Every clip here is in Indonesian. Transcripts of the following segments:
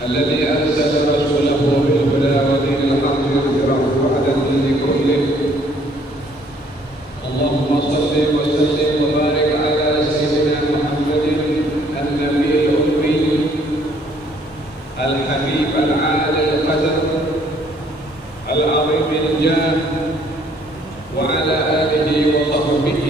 الذي أرسل رسوله بالهدى ودين الحق ليظهره على الدين كله. اللهم صل وسلم وبارك على سيدنا محمد النبي الأمي الحبيب العالي القدر العظيم الجاه وعلى آله وصحبه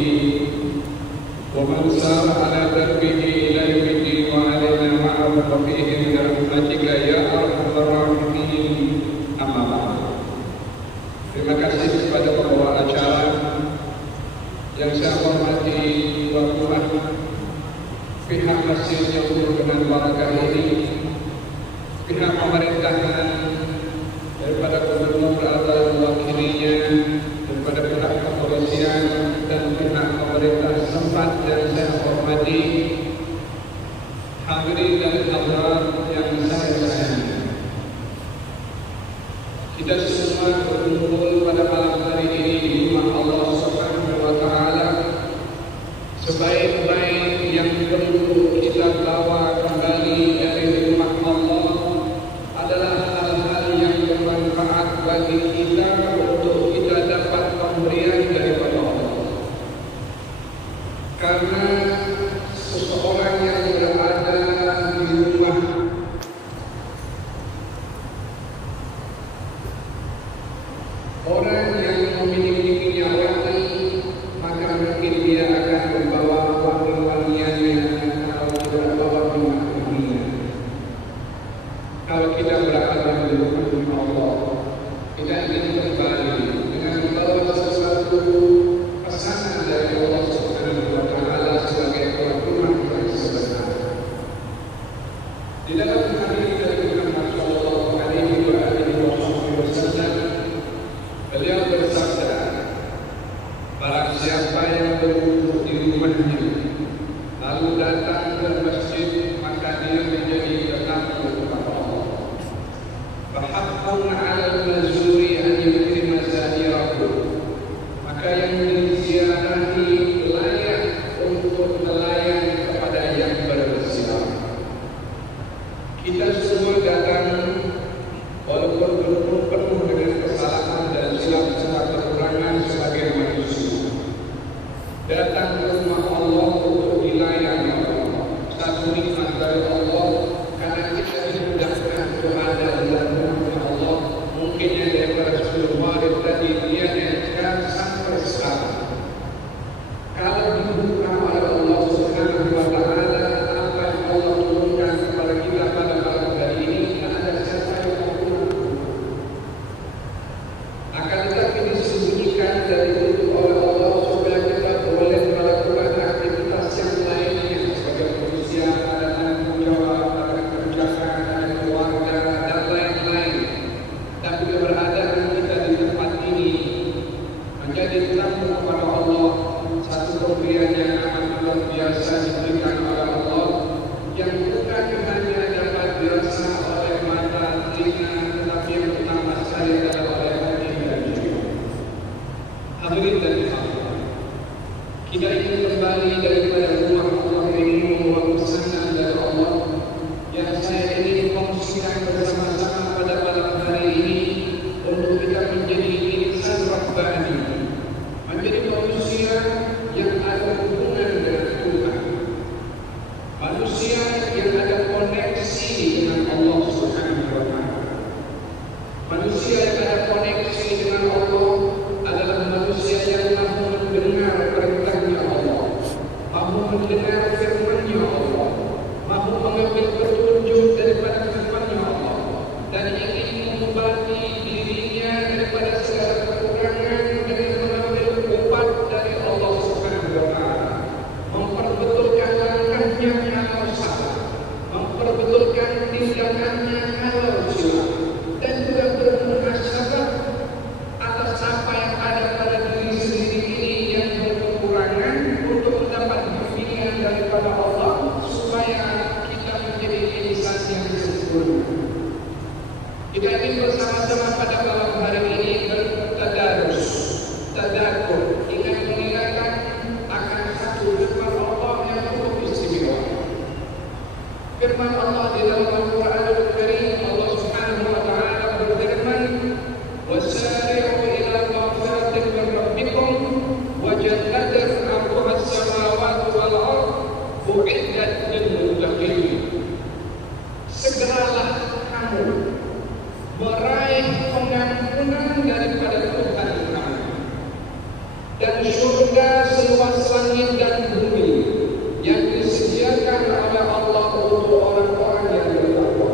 ومن سار على دربه إلى يوم الدين وعلينا معه وفيه من رحمتك يا أرحم الراحمين. Amma ba'd. Terima kasih kepada pembawa acara yang saya hormati, tuan rumah, pihak masjid yang penuh dengan barakah ini, pihak pemerintahan daripada gubernur atau wakilinya, daripada pihak kepolisian dan pihak pemerintah setempat yang saya hormati, hadirin dan hadirat yang saya sayangi. Kita semua berkumpul pada malam hari ini di rumah Allah Subhanahu wa Ta'ala. Sebaik-baik yang perlu kita bawa kembali dari rumah Allah adalah hal-hal yang bermanfaat bagi kita untuk kita dapat pemberian daripada Allah. Karena seseorang yang berada di rumah, orang yang memiliki minyak wangi, maka mungkin dia akan membawa wangi-wangiannya atau tidak bawa minyak wanginya. Kalau kita berada di rumah Allah, kita ingin kembali dengan membawa sesuatu pesanan dari Allah Subhanahu wa Ta'ala sebagai tuan rumah yang sebenar. Di dalam hadis dari Muhammad sallallahu alaihi wasallam, beliau bersabda, barang siapa yang berwudu di rumahnya lalu datang ke masjid, maka dia menjadi tetamu kepada Allah. Fahaqqun 'ala al-mazuri an yukrima zahirahu, maka yang diziarahi layak untuk melayani kepada yang berziarah. Kita semua datang walaupun penuh dengan kesalahan dan silap-silap kekurangan sebagai manusia, datang ke rumah Allah untuk dilayani Allah. Satu nikmat dari Allah, karena kita dimudahkan berada dalam rumah Allah. Mungkin yang daripada 10 Maret tadi dia diadakan sampai sekarang. Kalau dibuka oleh Allah Subhanahu wa Ta'ala, apa yang Allah turunkan kepada kita pada malam hari ini, tidak ada siapa yang mampu. Akan tetapi disembunyikan dari itu oleh Allah supaya kita boleh melakukan aktivitas yang lainnya sebagai manusia, ada tanggung jawab, ada kerjaan, ada keluarga dan lain-lain. Tapi keberadaan kita di tempat ini menjadi tamu kepada Allah, satu pemberian yang amat luar biasa diberikan oleh Allah, yang bukan hanya dapat dirasa oleh mata, telinga, tetapi yang utama sekali adalah oleh hati dan jiwa. Hadirin dan hadirat, kita ingin kembali daripada rumah Allah ini membawa pesanan dari Allah yang saya ingin kongsikan bersama-sama pada malam hari ini untuk kita menjadi insan rabbani, menjadi manusia yang ada hubungan dengan Tuhan, manusia yang ada koneksi dengan Allah Subhanahu wa Ta'ala. Manusia yang ada koneksi dengan Allah adalah manusia yang mahu mendengar perintahnya Allah, mahu mendengar firman-Nya Allah, mahu mengambil petunjuk daripada firman-Nya Allah, dan ingin mengobati dirinya daripada segala kekurangan dengan mengambil obat dari Allah Subhanahu wa Ta'ala, memperbetulkan langkahnya kalau salah, memperbetulkan tindakannya kalau silap, dan juga bermuhasabah atas apa yang ada pada diri sendiri ini yang berkekurangan untuk mendapat bimbingan daripada Allah supaya kita menjadi insan yang sempurna. Kita ingin bersama-sama pada malam hari ini bertadarus, tadabbur, ingin mengingatkan akan satu firman Allah yang cukup istimewa. Firman Allah di dalam Al-Quran Al-Karim Uiddat lil muttaqin. Segeralah kamu meraih pengampunan daripada Tuhan kamu dan surga seluas langit dan bumi yang disediakan oleh Allah untuk orang-orang yang bertakwa.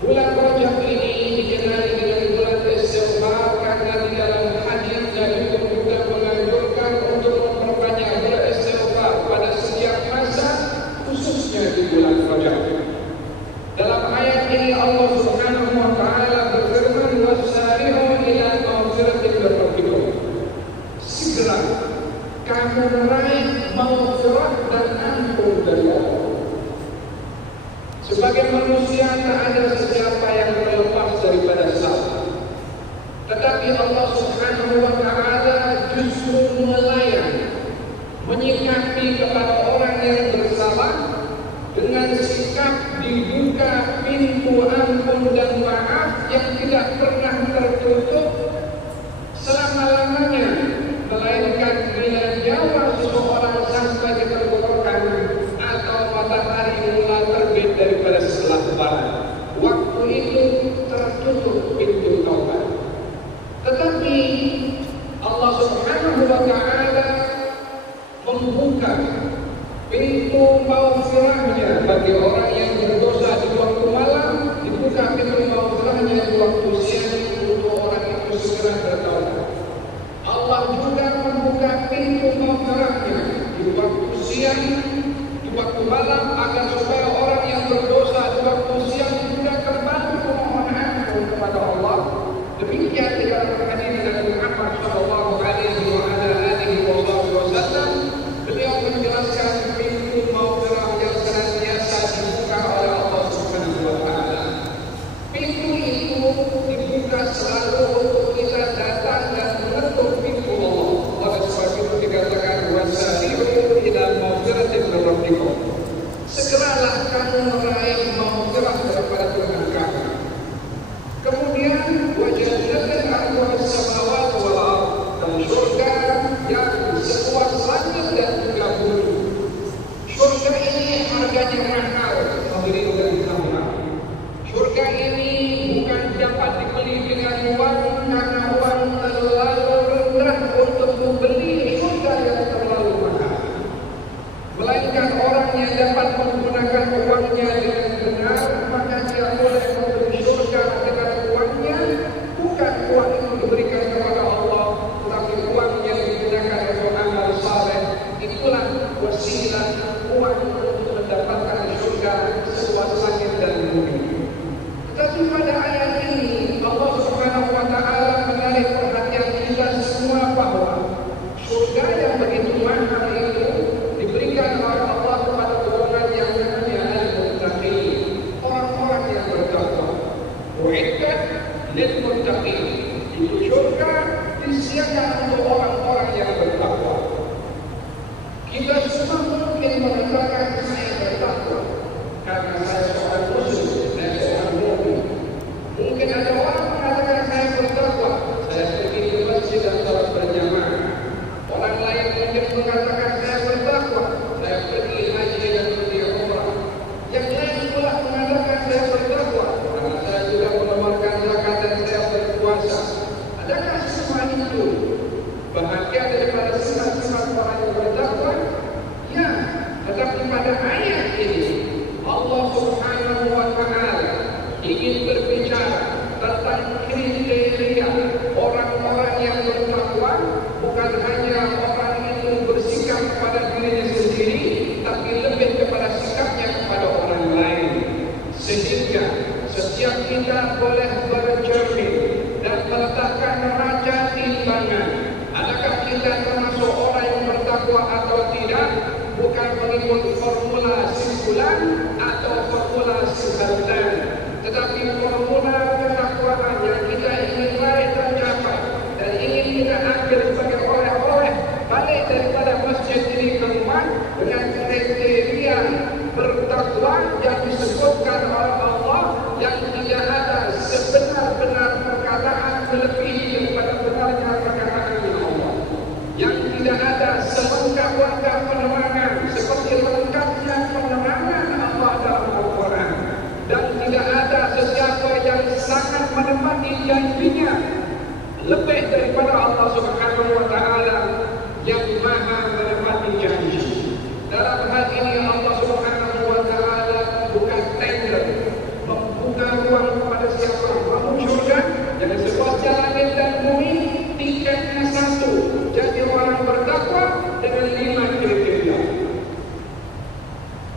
Bulan Rajab ini dikenali dengan bulan istighfar karena di dalam hadis Nabi juga menganjurkan untuk memperbanyak beristighfar pada setiap masa, khususnya di bulan Rajab. Dalam ayat ini Allah Subhanahu wa taala berfirman, "Wasari'u ila maghfiratin min rabbikum." Segera kamu meraih maghfirah dan ampun dari Allah. Sebagai manusia tak ada sesiapa yang terlepas daripada salah. Tetapi Allah Subhanahu wa taala justru melayan, menyikapi kepada orang yang bersalah dengan sikap dibuka pintu ampun dan maaf yang tidak pernah tertutup selama-lamanya, melainkan bila nyawa seseorang sampai di tenggorokan atau matahari mulai terbit daripada sebelah barat. Waktu itu tertutup pintu taubat. Tetapi Allah Subhanahu wa taala membuka pintu maghfirahnya bagi orang yang berdosa di waktu malam, dibuka pintu maghfirahnya di waktu siang untuk orang itu segera bertaubat. Allah juga membuka pintu maghfirahnya di waktu siang, di waktu malam agar supaya orang yang berdosa di waktu siang juga kembali memohon ampun kepada Allah. Demikian di dalam hadis Nabi Muhammad sallallahu alaihi wasallam, beliau menjelaskan pintu maghfirah yang senantiasa dibuka oleh Allah Subhanahu wa taala. Pintu itu dibuka selalu untuk kita datang dan mengetuk pintu Allah. Oleh sebab itu dikatakan, "Wasari'u ila maghfiratin min rabbikum." Segeralah kamu meraih maghfirah daripada Tuhan kamu. Kemudian wajadatan arduha samawati wal ardh, dan surga yang seluas langit dan juga bumi. Surga ini harganya mahal, hadirin dan hadirat. Surga ini bukan dapat dibeli dengan uang, karena uang terlalu rendah untuk membeli surga yang terlalu mahal. Melainkan orang yang dapat menggunakan uangnya dengan benar, maka dia boleh membeli surga dengan uangnya. Bukan uang itu diberikan kepada Allah, tetapi uang yang digunakan untuk amal saleh. Itulah wasilah uang untuk mendapatkan surga seluas langit dan bumi. Tetapi pada ayat ini Allah Subhanahu wa taala menarik perhatian kita semua bahwa surga yang begitu mahal itu diberikan oleh Allah kepada golongan yang namanya al-muttaqin, orang-orang yang bertakwa. Uiddat lil muttaqin, itu surga disediakan untuk orang-orang yang bertakwa. Kita semua mungkin mengatakan saya bertakwa karena saya seorang muslim, saya seorang mukmin. Mungkin ada orang mengatakan saya bertakwa, saya pergi ke masjid dan salat berjamaah. Orang lain mungkin mengatakan saya bertakwa, saya pergi haji dan pergi umrah. Yang lain pula mengatakan saya bertakwa karena saya juga mengeluarkan zakat dan saya berpuasa. Adakah semua itu bahagia daripada sifat-sifat orang yang bertakwa? Ya, tetapi pada ayat ini Allah Subhanahu wa taala ingin berbicara tentang kriteria orang-orang yang bertakwa. Bukan hanya orang itu bersikap kepada dirinya sendiri, tapi lebih kepada sikapnya kepada orang lain. Sehingga setiap kita boleh bercermin dan meletakkan neraca timbangan. Adakah kita termasuk orang yang bertakwa atau tidak? Bukan mengikut formula simpulan atau formula simpulan, tetapi formula ketakwaan yang kita ingin raih tercapai dan ingin kita ambil sebagai oleh-oleh balik daripada masjid ini ke rumah dengan kriteria bertakwa yang disebutkan oleh Allah, yang tidak ada sebenar-benar perkataan melebihi daripada benarnya perkataan Allah, yang tidak ada selengkap-lengkap penerangan seperti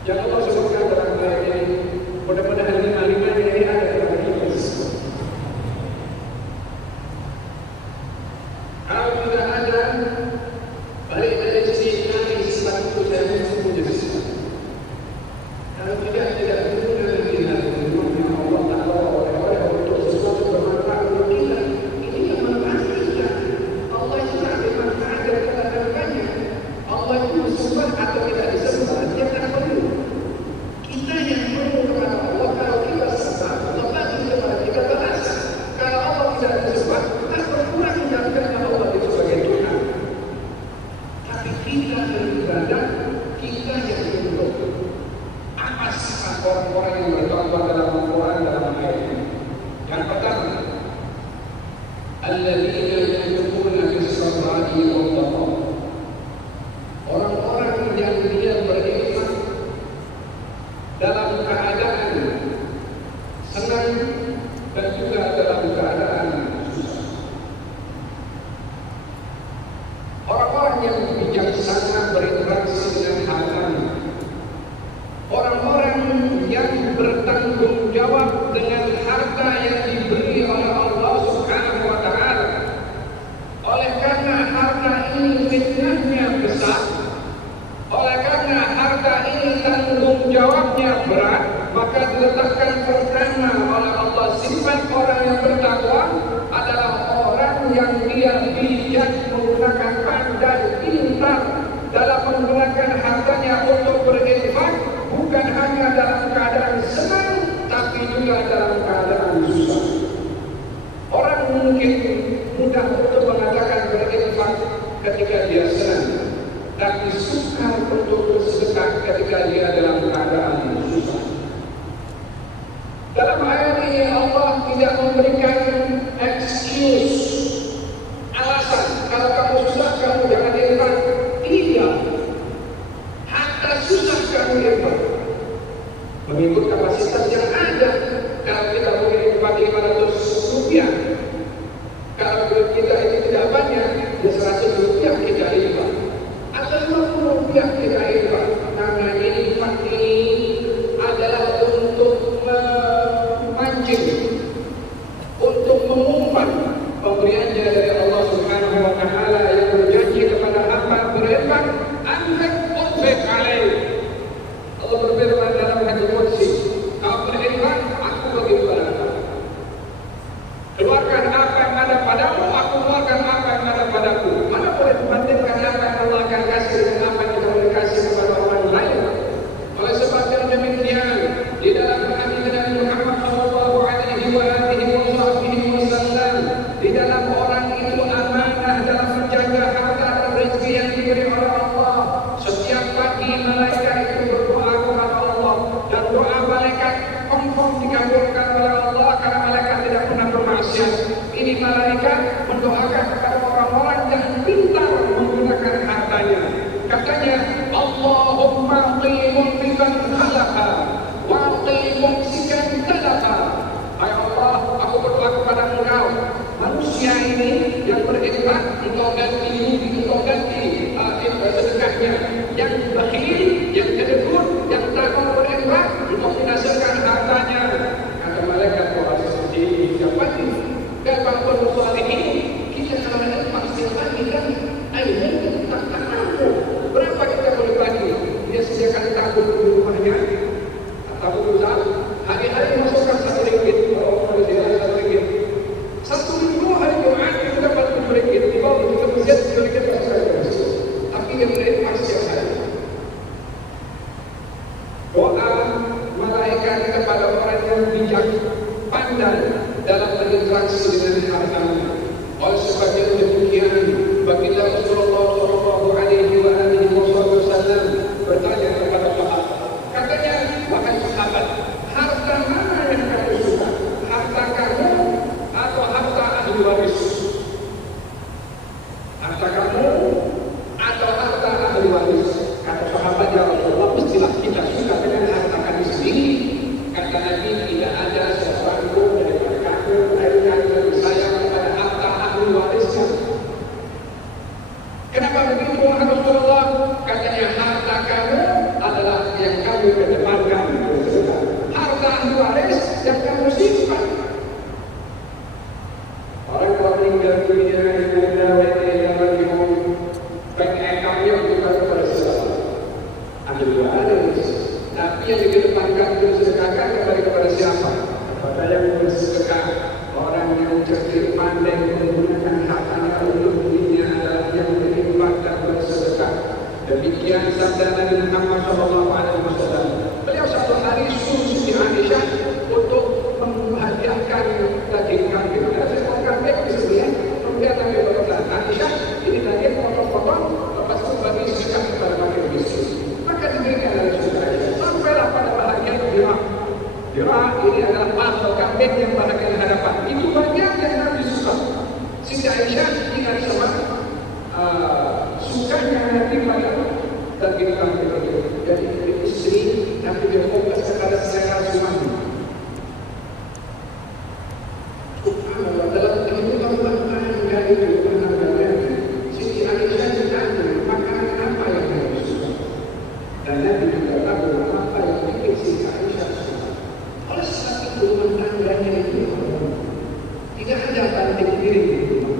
Yang Allah sebutkan dalam ayat ini, mudah-mudahan lima-lima ini ada dalam kita semua. Kalau tidak ada, balik dari sisi kami sifat itu saya menjadi sifat. Kalau tidak berguna lagi dengan Allah Taala oleh untuk sesuatu bermanfaat untuk kita. Ini yang manfaat kita. Allah itu tak bermanfaat dari kata-katanya. Allah itu disembah atau tidak disembah, dia tak perlu. Kita yang perlu kepada Allah. Kalau kita sembah, Allah bagi kepada kita balasan. Kalau Allah tidak disembah, tak berkurang menjadikan Allah itu sebagai Tuhan. Tapi kita beribadah, kita yang berdoa. Apa sifat orang-orang yang bertakwa dalam Al-Quran dalam ayat ini? Yang pertama, alladzina yunfiquna fis-sarra'i wad-dharra. Orang-orang yang dia berinfak dalam keadaan senang dan juga dalam keadaan susah. Orang-orang yang bijaksana berinteraksi dengan harta. Orang-orang yang bertanggung jawab dengan harta yang diberi oleh Allah Subhanahu wa Ta'ala. Oleh karena harta ini fitnahnya besar, oleh karena harta ini tanggung jawabnya berat, maka diletakkan pertama oleh Allah sifat orang yang bertakwa adalah orang yang dia bijak, menggunakan pandai, pintar dalam menggunakan hartanya untuk berinfak. Bukan hanya dalam keadaan senang, tapi juga dalam keadaan susah. Orang mungkin mudah untuk mengatakan berinfak ketika dia senang, tapi sukar untuk bersedekah ketika dia dalam keadaan susah. Dalam ayat ini Allah tidak memberikan excuse, alasan. Kalau kamu susah, kamu jangan infak. Tidak. Hatta susah kamu infak. Mengikut kapasitas yang ada. Kalau kita boleh infak 500 rupiah, kalau kita ini tidak banyak, ya 100 rupiah kita infak, atau 50 rupiah kita infak. Karena infak ini adalah untuk memancing, untuk mengumpan pemberiannya dari Allah Subhanahu wa Ta'ala yang berjanji kepada hamba berinfak, anfaq unfiq alaih. Allah berfirman dalam hadis qudsi, kau berinfak, aku bagi kepadamu. Keluarkan apa yang ada padamu, aku keluarkan apa yang ada padaku. Mana boleh membandingkan apa yang Allah akan kasih dengan apa yang kita boleh kasih kepada orang lain. Oleh sebab yang demikian, di dalam hadis Nabi Muhammad sallallahu alaihi wasallam, di dalam orang itu amanah dalam menjaga harta dan rezeki yang diberi oleh Allah. Setiap pagi malaikat itu berdoa kepada Allah, dan doa malaikat confirm dikabulkan oleh Allah karena malaikat tidak pernah bermaksiat. Ini malaikat mendoakan kepada orang-orang yang pintar menggunakan hartanya. Katanya, Allahumma qimum biman khalaqa wa qimum sikan talaqa. Hai Allah, aku berdoa kepada Engkau, manusia ini yang berinfak, Engkau ganti, Engkau ganti sedekahnya. Yang bakhil, yang kedekut, yang tak mau berinfak, Engkau binasakan hartanya. Kata malaikat doa seperti ini, siapa ini? Kapan salihin, kita kalau infak setiap hari kan, akhirnya tak mampu. Berapa kita boleh bagi? Dia sediakan tabung di rumahnya, tabung besar. Hari-hari masukkan 1 ringgit, kalau orang tidak 1 ringgit. 1 minggu hari Jumat kita dapat 1 ringgit. Di bawah kita masjid 1 ringgit masuk. Tapi dia berinfak setiap hari. Doa malaikat kepada orang yang bijak, pandai dalam berinteraksi dengan hartanya. Oleh sebab yang demikian, baginda Rasulullah sallallahu alaihi wasallam bertanya kepada sahabat. Katanya, wahai sahabat, harta mana yang kamu suka? Harta kamu atau harta ahli waris? Harta kamu atau harta ahli waris? Kata sahabat, ya Rasulullah, pastilah kita suka dengan harta kami sendiri. Kata Nabi, tidak ada seorang pun daripada kamu melainkan lebih sayang kepada harta ahli warisnya. Kenapa kedepankan bersedekah. Harta ahli waris yang kamu simpan. Orang kalau meninggal dunia bank account-nya bukan kepada siapa? Ahli waris. Tapi yang dikedepankan untuk sedekahkan kepada siapa? Kepada yang bersedekah. Orang yang cerdik pandai menggunakan hartanya untuk dirinya adalah yang berinfak dan bersedekah. Demikian sabda Nabi Muhammad SAW. Beliau satu hari suruh Siti Aisyah untuk menghadiahkan daging kambing. Ada seekor kambing disediakan. Kemudian Nabi berkata, Aisyah, ini daging potong-potong, lepas itu bagi sedekah kepada fakir miskin. Maka diberikan oleh Siti Aisyah. Sampailah pada bahagian dirham. Dirham ini adalah paha kambing yang bahagian hadapan. Itu bagian yang Nabi suka. Siti Aisyah ingat sama sukanya Nabi pada daging kambing itu. Jadi istri Nabi dia fokus kepada selera suami. Subhanallah, dalam kehidupan tangga itu Siti Aisyah ditanya makanan apa yang Nabi suka. Dan Nabi juga tahu apa yang bikin Siti Aisyah suka. Oleh sebab itu rumah tangganya itu tidak ada banting diri di rumah.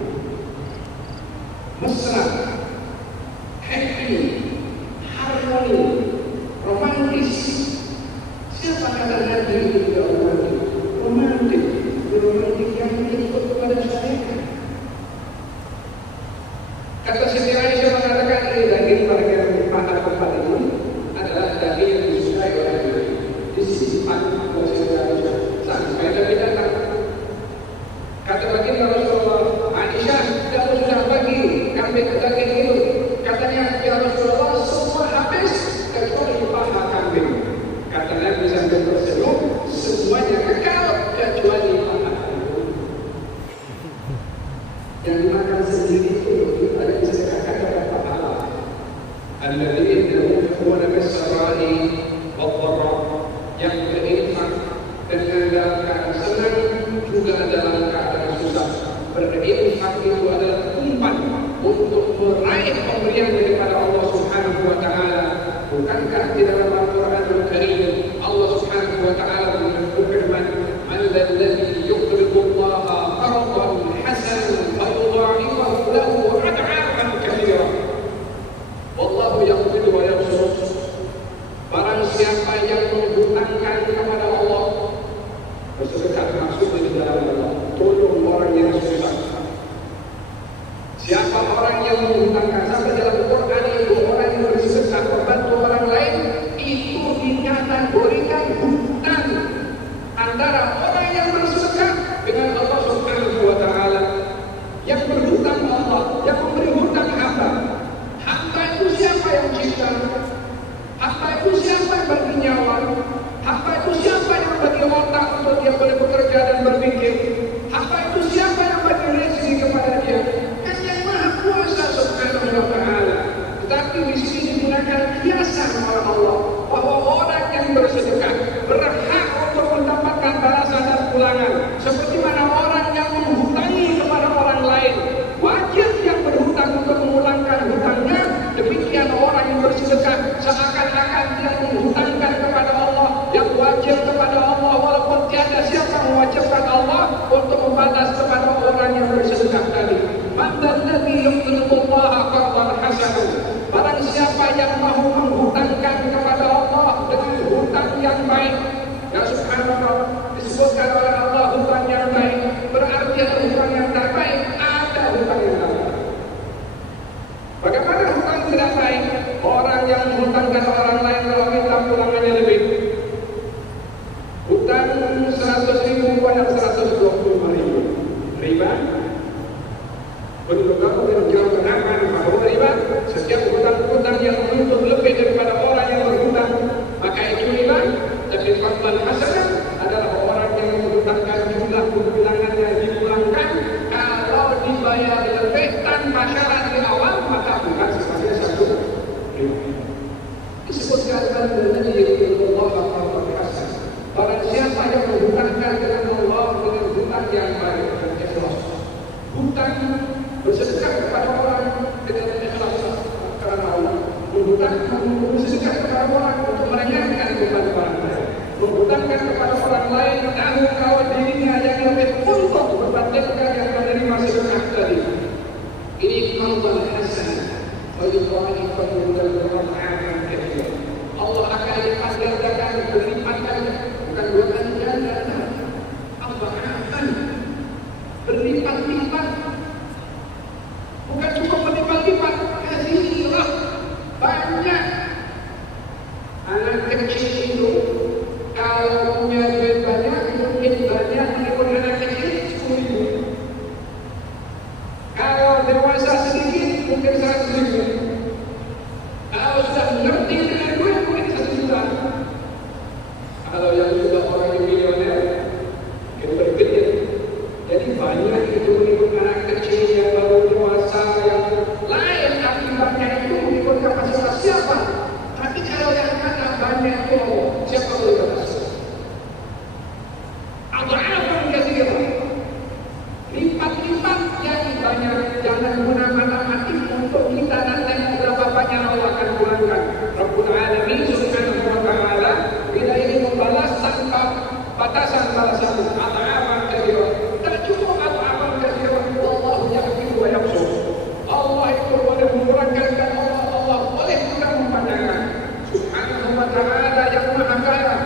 Mesra, happy, harmoni, romantis. Siapa kata Nabi itu tidak romantis? Romantis, romantis yang ikut kepada syariat. Kata Siti Aisyah mengatakan ini daging bagian paha kepala ini adalah daging yang disukai oleh Nabi. Disimpan oleh Siti Aisyah sampai Nabi datang. Kata baginda Rasulullah, Aisyah, kamu sudah bagi kambing daging itu. Katanya, ya Rasulullah, semua habis kecuali paha kambing. Kata Nabi sambil tersenyum, semuanya kekal kecuali paha kambing. Yang dimakan sendiri itu ada disedekahkan kepada pahala. Alladzina yunfiquna bis-sarra'i wad-dharra, yang berinfak dengan dalam keadaan senang juga dalam keadaan susah. Berinfak itu adalah umpan untuk meraih pemberian daripada Allah Subhanahu wa taala. Bukankah di dalam Al-Qur'anul Karim Allah Subhanahu wa taala berfirman, "Alladzi yuqridu Allaha qardan hasanan fayudha'ifahu lahu ad'afan katsira." Wallahu yaqbidu wa yabsut. Barang siapa yang menghutangkan kepada Allah, bersedekah maksudnya di dalam Allah, tolong orang yang susah. Siapa orang yang menghutangkan, sampai dalam Quran itu orang yang bersedekah membantu orang lain itu dikategorikan hutang antara orang yang bersedekah dengan Allah Subhanahu wa taala. Yang berhutang Allah, yang memberi hutang hamba. Hamba itu siapa yang cipta? Hamba itu siapa yang bagi nyawa? Hamba itu siapa yang bagi otak untuk dia boleh bekerja dan berpikir? Hamba itu siapa yang bagi rezeki kepada dia? Kan yang Maha Kuasa Subhanahu wa taala. Tetapi di sini digunakan kiasan oleh Allah bahwa orang yang bersedekah berhak untuk mendapatkan balasan dan pulangan, seperti mana orang yang menghutangi kepada orang lain wajib yang berhutang untuk memulangkan hutangnya. Demikian orang yang bersedekah seakan-akan dia menghutangkan kepada Allah yang wajib menghutangkan kepada orang lain namun kalau dirinya yang lebih untung berbandingkan yang menerima sedekah tadi. Ini qardhan hasanah fayudha'ifu lahu ad'afan katsirah. Allah akan lipat gandakan, berlipat ganda, bukan dua kali ganda, ad'afan, berlipat-lipat. Bukan cukup berlipat-lipat, katsirah, banyak. Anak kecil itu kalau punya duit banyak, mungkin banyak meskipun anak kecil 10.000. Kalau dewasa sedikit, mungkin 100.000. Kalau sudah mengerti dengan duit, mungkin 1 juta. Kalau yang sudah orang yang milioner, itu bergede. Jadi banyak itu mengikut anak kecil yang baru dewasa, yang lain akibatnya itu mengikut kapasitas siapa? Tapi kalau yang ada banyak itu siapa boleh kapasitas? Ad'afan katsirah. Lipat-lipat yang banyak, jangan menambah-nambah untuk kita nanti berapa banyak Allah akan kurangkan. Rabbul Alamin Subhanahu wa Ta'ala bila ingin membalas tanpa batasan balasan. Ad'afan katsirah. Tak cukup ad'afan katsirah. Wallahu yaghfiru wa yaghfir. Allah itu boleh mengurangkan dan Allah boleh juga memanjangkan. Subhanahu wa Ta'ala yang Maha Kaya.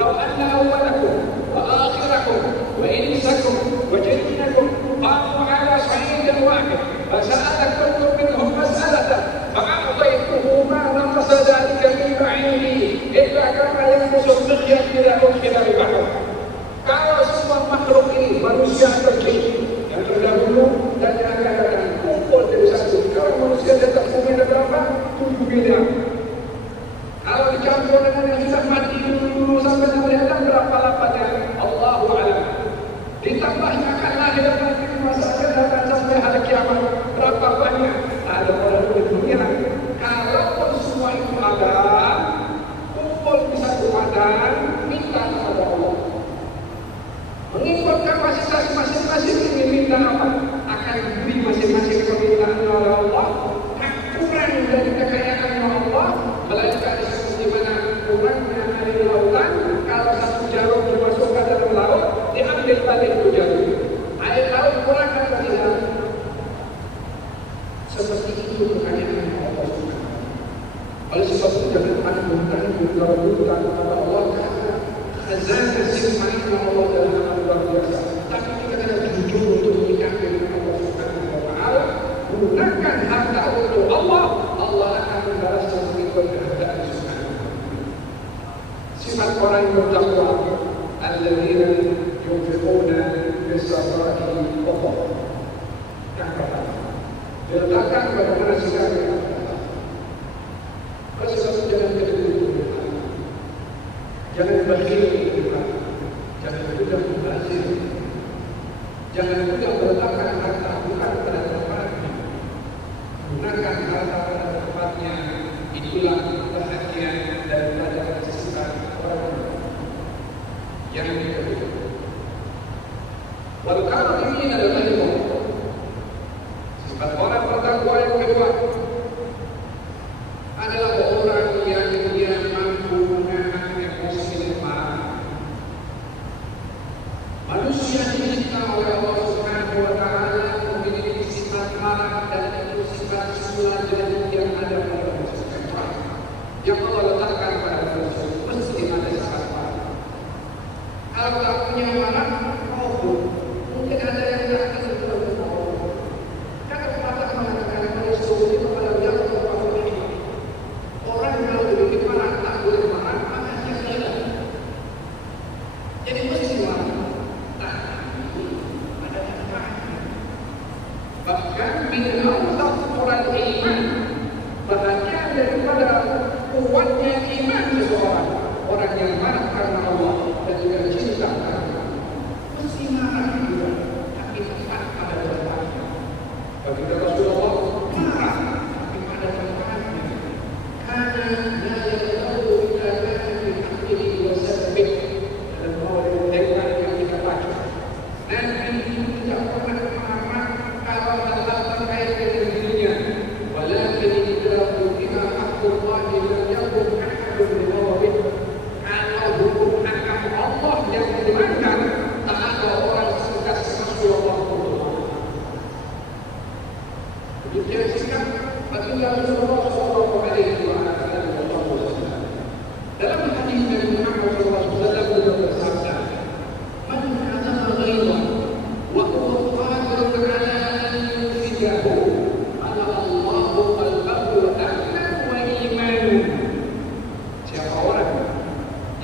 Law anna awwalakum wa akhirakum wa insakum wa jinnakum qamu ala sa'idin wahid fasa'ala kullu minhum mas'alatan fa'a'taytuhu ma naqasa dhalika min ba'ini illa kama yanqusu al-mikhyat ila udkhila al-bahr. Kalau semua makhluk ini manusia kecil yang terdahulu dan yang akan datang kumpul jadi satu. Kalau manusia datang bumi ada berapa? 7 miliar. Kalau dicampur dengan yang sudah mati dulu sampai datang berapa lapanya? Allahu a'lam. Ditambah yang akan lahir nanti di masa akan datang sampai hari kiamat berapa banyak? Ada orang di dunia. Kalaupun semua itu ada, kumpul di satu badan, minta kepada Allah. Mengikut kapasitas masing-masing ini minta apa? Akan diberi masing-masing permintaan oleh Allah. Kurang dari kekayaan Allah, melainkan seperti mana kurangnya air lautan. Kalau satu jarum dimasukkan dalam laut, diambil balik itu jarum. Air laut kurang atau tidak? Seperti itu kekayaan Allah. Oleh sebab itu jangan tanggung-tanggung berhutang kepada Allah karena khazanah simpanan Allah dalam amal luar biasa. Tapi kita kena jujur untuk menyikapi dengan Allah Subhanahu wa Ta'ala. Gunakan harta untuk Allah, Allah akan membalasnya mengikut kehendaknya Subhanahu wa Ta'ala. Sifat orang yang bertakwa, alladzina yunfiquna bis-sarra'i wad-dharra'i. Yang pertama, diletakkan pada mana sikap yang pertama. Oleh sebab itu jangan kedua-dua. Jangan bakhil dengan jangan mudah membazir. Jangan mudah meletakkan harta bukan pada tempatnya. Gunakan harta pada tempatnya. Itulah perhatian daripada kesukaan orang. Yang kedua, wal karim adalah ilmu. Sifat orang bertakwa yang kedua adalah orang yang dia mampu menahan emosi dan marah. Manusia diminta oleh Allah Subhanahu wa Ta'ala memiliki sifat marah dan itu sifat semula jadi yang ada pada manusia. Yang Allah letakkan pada manusia mesti ada sifat marah. Kalau tak punya marah, mungkin ada yang tak akan berbuat. Karena pepatah mengatakan manusia itu pada yang orang kalau memiliki marah tak boleh marah, maka dia hilang. Jadi mesti marah. Bahkan min awsat orang iman, bahagian daripada kuatnya iman seseorang, orang yang marah karena Allah dan juga cinta karena Allah. Mesti marah juga, tapi tepat pada tempatnya. Bagi Rasulullah marah, tapi pada tempatnya. Karena la yaqulu illa kana fi haqqihi wa sabbihi. Dan mau dengan yang kita baca. Nabi tidak pernah marah kalau hal-hal terkait dengan dirinya. Walakin idza qila haqqullah lam yakun ahadun bi ghadabih. Kalau hukum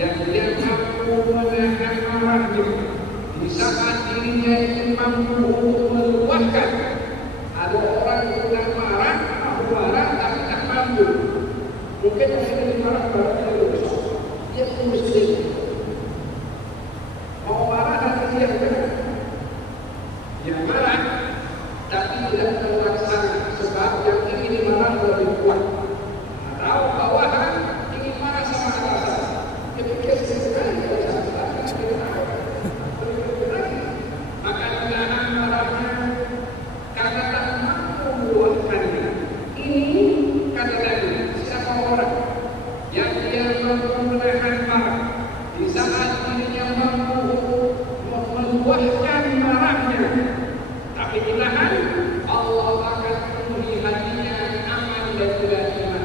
yang dia mampu menahan marahnya di saat dirinya itu mampu untuk meluahkan. Ada orang yang marah tapi tak mampu. Mungkin orang yang marah dia tunggu sedikit. Mau marah tapi dia benar. Dia marah tapi tidak terlaksana sebab yang ingin dimarah lebih kuat. Atau bawahan ingin marah sama atasan. Dia pikir sekali maka menahan marahnya karena tak mampu meluahkannya. Ini kata Nabi, siapa orang yang dia mampu menahan marah di saat dirinya mampu meluahkan marahnya, tapi ditahan, Allah akan penuhi hatinya aman dan juga iman.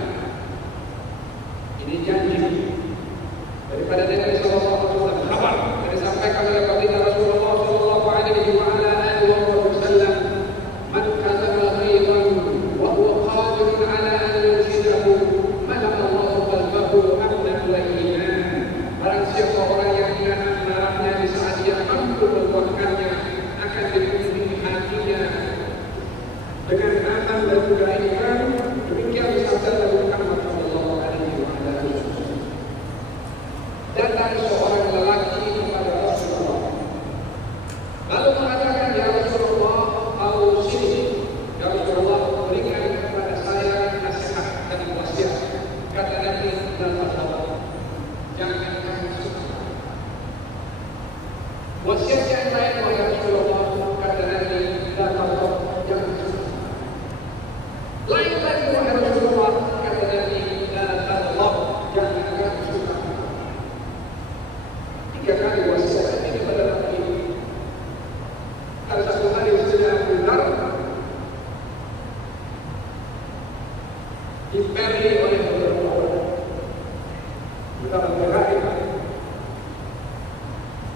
Ini janji daripada Nabi sallallahu alaihi wasallam. Khabar yang disampaikan oleh baginda Rasulullah sallallahu alaihi wasallam, "Man kadzaba ghaiban wa huwa qadirun ala an yusidahu, malaka Allahu qalbahu amnan wa iman." Barang siapa orang yang menahan marahnya di saat dia mampu meluahkannya, akan dipenuhi hatinya dengan aman dan juga iman. Demikian sabda Nabi Muhammad sallallahu alaihi wasallam. Datang seorang lelaki kepada Rasulullah, lalu mengatakan, "Ya Rasulullah, ausini, ya Rasulullah, berikan kepada saya nasihat dan wasiat." Kata Nabi, jangan kamu suka. Wasiat yang lain oleh Rasulullah, kata Nabi, jangan suka. Lain lagi oleh Rasulullah, kata Nabi, jangan suka. 3 kali wasiat ini kepada Nabi. Kalau satu hari sudah benar diberi oleh Rasulullah, sudah berakhir.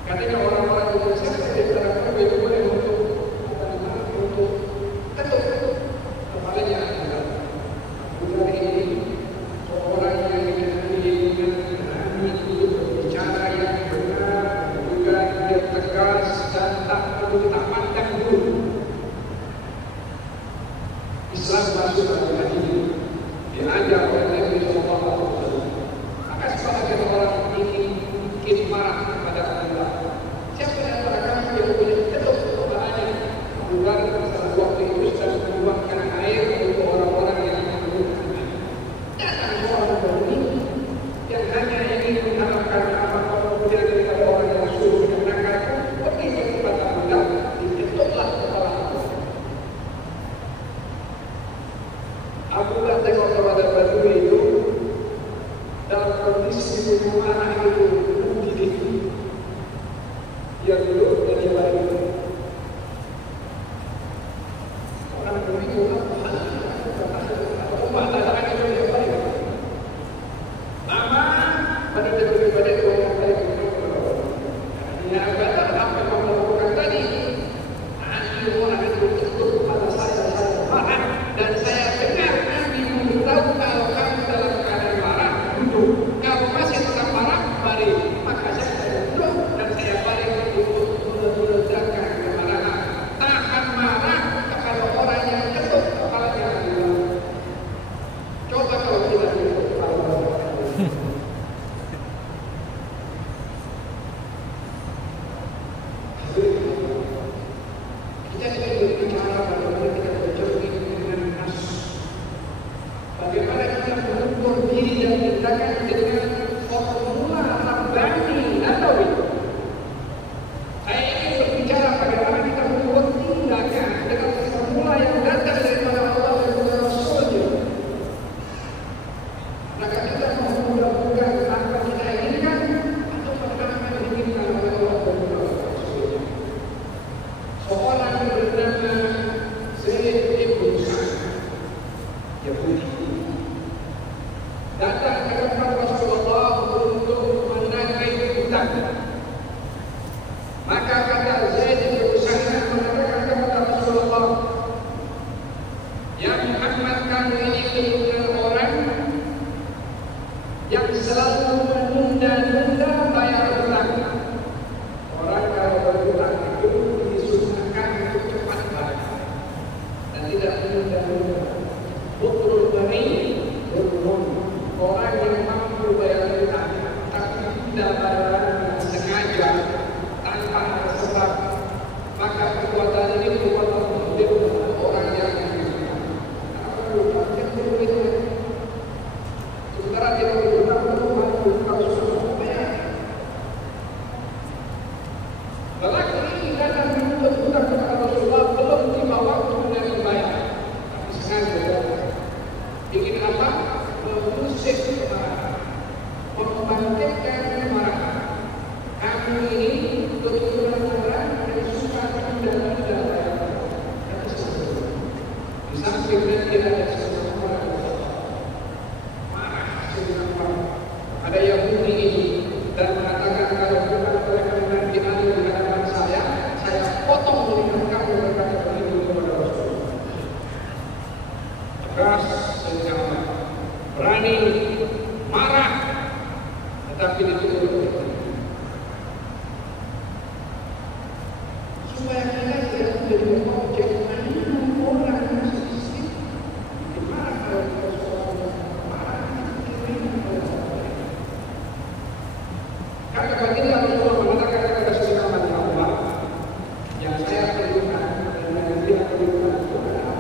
Katanya orang-orang Indonesia di antara mereka boleh untuk ketuk kepalanya. Bukan ini seorang yang berani berbicara yang benar, juga dia tegas dan tak perlu tak pandang dulu. Islam masuk dalam hati ini diajar oleh Nabi sallallahu alaihi wasallam. Maka sebagian orang ingin marah kepada Allah. Siapa yang berkata dia boleh ketuk kepalanya, bukan masalah waktu itu sedang meluangkan air untuk orang-orang yang membutuhkan. Datang seorang berani yang hanya ingin mengharapkan apa-apa kemudian daripada orang yang suruh menyenangkan, pergi ke tempat Allah, diketuklah kepala Allah. Abdullah tengok kepada Badui itu dalam kondisi marah itu menggigit. Dia duduk dan dia balik. Orang berbingung lama pada dia beribadah di orang lain. Dia kata apa yang kamu lakukan tadi? Nanti orang itu betul kepada saya marah dan saya dengar Nabi memberitahu kalau kamu dalam keadaan marah duduk. Kalau masih tetap marah balik. Maka saya duduk dan saya balik untuk meledakkan kemarahan. Tahan marah kepada orang yang ketuk kepalanya. Coba kalau kita ketuk kepala orang. Kita ingin berbicara bagaimana kita bercermin dengan nas. Bagaimana kita mengukur diri dan tindakan dengan formula rabbani atau itu. Saya ingin berbicara bagaimana kita mengukur tindakan dengan formula yang datang daripada Allah dan Rasul-Nya. Maka kita menggunakan apa kita inginkan atau bagaimana yang diinginkan oleh Allah dan Rasul-Nya. Seorang bernama Zaid ibn Sa'd, Yahudi, datang ke tempat Rasulullah untuk menagih hutang. Maka kata Zaid ibn Sa'd mengatakan kepada Rasulullah, "Ya Muhammad, kamu ini bukan orang yang selalu menunda-nunda barang dengan sengaja tanpa ada sebab, maka perbuatan ini perbuatan mendem orang yang dibunuh. Apa lupa yang berbeda? Sementara tidak berguna untuk kalau sudah bayar. Lelaki ini datang menuntut hutang kepada Rasulullah belum tiba waktu menerima bayar, tapi sengaja ingin apa? Mengusik kemarahan, membangkitkan kemarahan. Kami ini keturunan orang yang suka dan tidak bayar. Di samping dan tidak ada sesuatu marah sebenarnya ada Yahudi ini dan mengatakan kalau bukan mereka menanti alih di hadapan saya potong dengan kamu berkata begitu kepada Rasulullah. Tegas senjata, berani, marah, tetapi ditutup supaya kita tidak menjadi objek orang yang sedikit marah kalau Rasulullah marah karena baginda Rasulullah mengatakan kepada saudara Allah yang saya perlukan dan yang tidak perlukan itu adalah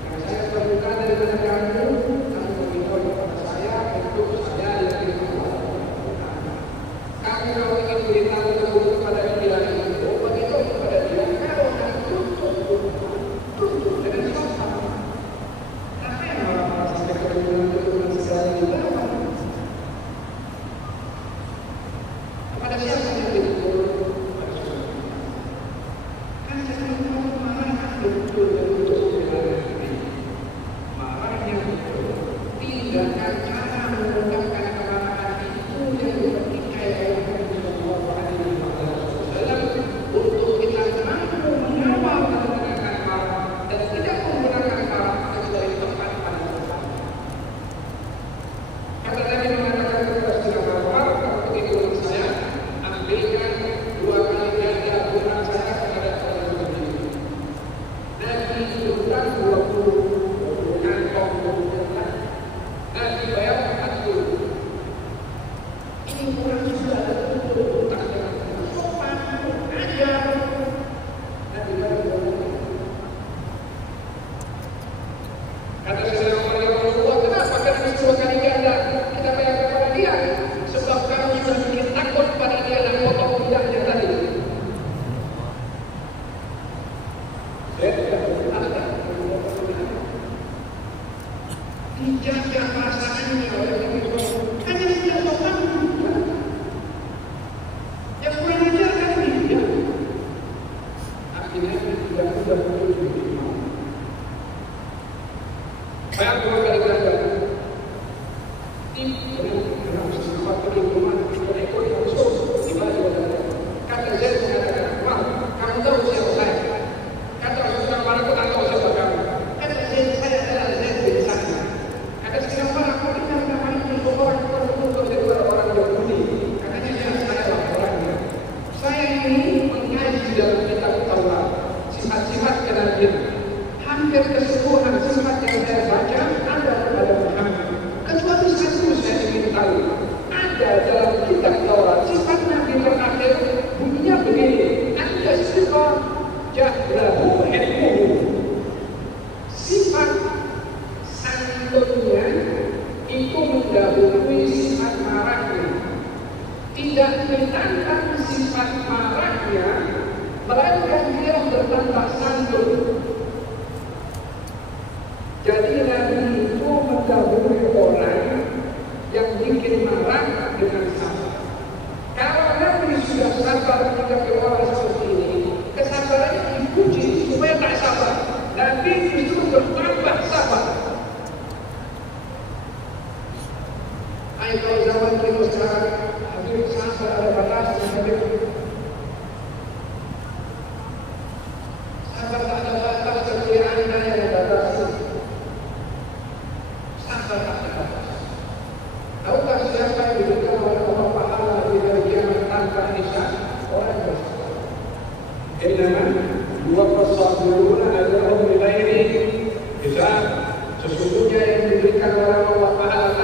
yang saya perlukan daripada kamu beritahu kepada saya untuk saya yang beritahu. Kamu kalau ingin beritahu kepada dia itu beritahu kepada dia kalau nak tutup dengan sopan. Tapi yang orang sampai kebetulan segala itu kepada siapa yang betul? Kan jangan marah betul dan betul marahnya betul. Tindakan cara mengungkapkan kemarahan itu yang bertikai dengan Rasulullah SAW untuk kita mampu mengawal dan menggunakan marah dan tidak menggunakan marah kecuali tempat pada tempat. Kata Nabi mengatakan kepada saudara Umar, kalau begitu saya ambilkan 2 kali ganda bunga saya kepada orang begitu. Nabi hidupkan 20 kantong bunga. Nabi bayar 40. Ini orang sudah tutup hutang dengan sopan, ajar. Nabi bayar 20. Kata saudara Umar ya Rasulullah, kenapa kan mesti 2 kali ganda kita bayar kepada dia? Sebab kamu sudah bikin takut pada dia dan potong lidahnya tadi. Saya tidak berkata dijaga perasaannya oleh Nabi. Hanya dia sopan yang kurang ajar kan dia. Akhirnya tidak mudah untuk diterima. Bayar 2 kali ganda. Kata Zaid mengatakan, wah, kamu tahu siapa saya? Kata Rasulullah, aku tak tahu siapa kamu. Kata Zaid, saya adalah Zaid bin Sa'id. Kata Rasulullah, aku dengar nama itu orang tertentu dari orang Yahudi. Katanya saya lah orangnya. Saya ini mengaji dalam kitab Taurat, sifat-sifat kenabian. Hampir keseluruhan sifat yang saya baca ada pada Muhammad. Kecuali satu saya ingin tahu. Ada dalam kitab Taurat sifat Nabi terakhir bunyinya begini. Ada sifat jahlahu ilmuhu. Sifat santunnya itu mendahului sifat marahnya. Tidak ditantang sifat marahnya, melainkan dia bertambah santun. Jadi Nabi itu mendahului orang yang bikin marah dengan sabar. Kalau Nabi sudah sabar ketika orang seperti ini, kesabarannya dipuji supaya tak sabar. Nabi justru bertambah sabar. Ayo kalau zaman kita sekarang, hampir sabar ada batasnya. Sabar tak ada batas, kemuliaan yang dibatasi. Sabar tak ada batas. Tahukah siapa yang diberikan oleh Allah pahala di hari kiamat tanpa hisab? Orang bersabar. Innama yuwaffas-sabiruna ajrahum bighairi hisab. Sesungguhnya yang diberikan oleh Allah pahala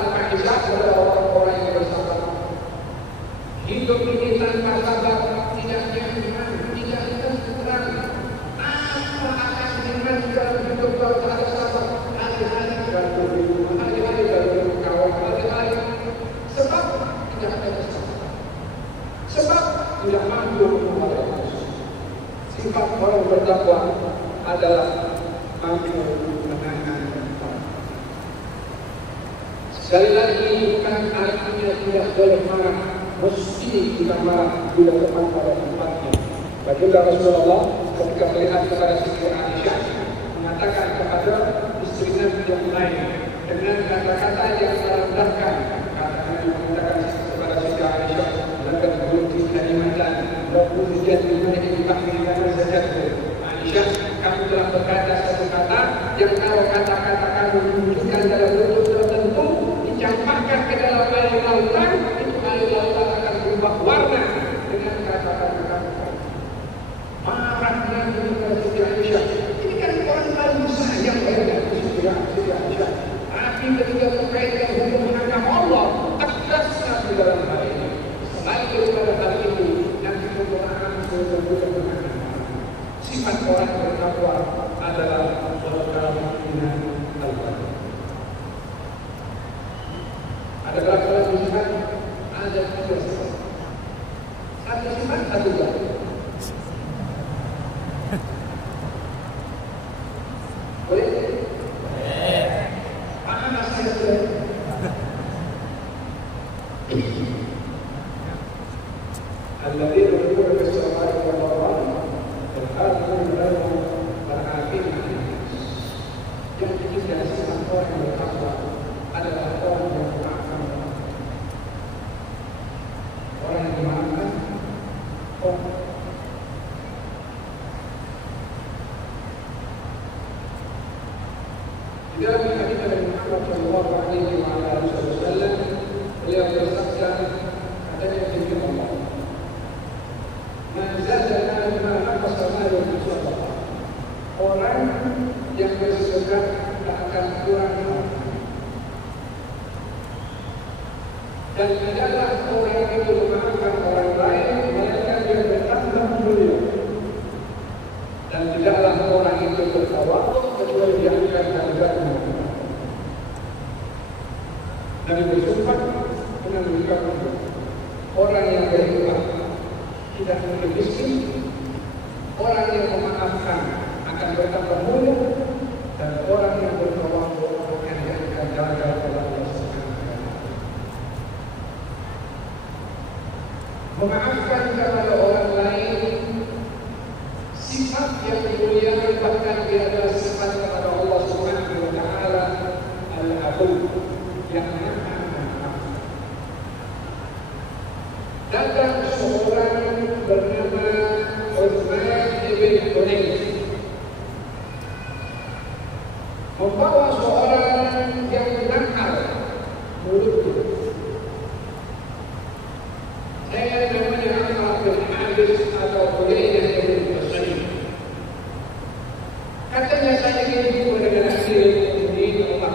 orang bertakwa adalah mampu menahan. Sekali lagi, bukan artinya tidak boleh marah, mesti kita marah bila teman pada tempatnya. Baginda Rasulullah ketika melihat kepada Siti Aisyah mengatakan kepada istri Nabi yang lain dengan kata-kata yang merendahkan. Kata-kata mengatakan kepada Siti Aisyah, "Lakat qulti kalimatan la tuzjat bi ma'in bahri kama zajatu." Aisyah, kamu telah berkata satu kata yang kalau kata-kata kamu menunjukkan dalam bentuk tertentu dicampakkan ke dalam air lautan, itu air lautan akan berubah warna dengan kata-kata kamu. Marahnya kepada Siti Aisyah. Ini kan orang lain sayang kepada Siti Aisyah. Tapi ketika berkaitan hukum hakam Allah, tegaslah di dalam hal ini. Selain daripada hal itu, nanti penggunaan kemudian sifat orang bertakwa adalah berkaitan al-Fatihah. Ada berapa sifat? Ada 3 sifat. Satu sifat, satu sifat. Boleh? Paham nasihat boleh? Al-Ladhi berkata keselamatan kepada orang berharga dalam berhati yang ketiga sifat orang yang bertakwa adalah orang yang memaafkan orang yang memaafkan orang. Di dalam hadis Nabi Muhammad sallallahu alaihi wasallam beliau bersabda, katanya firman Allah, "Man zada ma naqasa malu bi sadaqah." Orang yang bersedekah tak akan kurang. Dan tidaklah orang itu memaafkan orang lain melainkan dia bertambah mulia. Dan tidaklah orang itu bertawadhu kecuali dia akan derajatnya. Nabi bersumpah dengan mengucapkan, orang yang beriman tidak mungkin miskin, orang yang memaafkan akan bertambah mulia, dan orang yang bertawadhu akan diangkat derajat oleh Allah Subhanahu wa taala. Memaafkan kepada orang lain sifat yang mulia, bahkan dia adalah sifat kepada Allah Subhanahu wa taala, Al-Afu, yang Maha Maaf. Datang seorang bernama Utsman bin Hunayf membawa seorang yang nakal mulutnya. Saya namanya Amr bin Habis atau Hudainah bin Husain. Katanya saya ingin berjumpa dengan Amirul Mukminin Umar.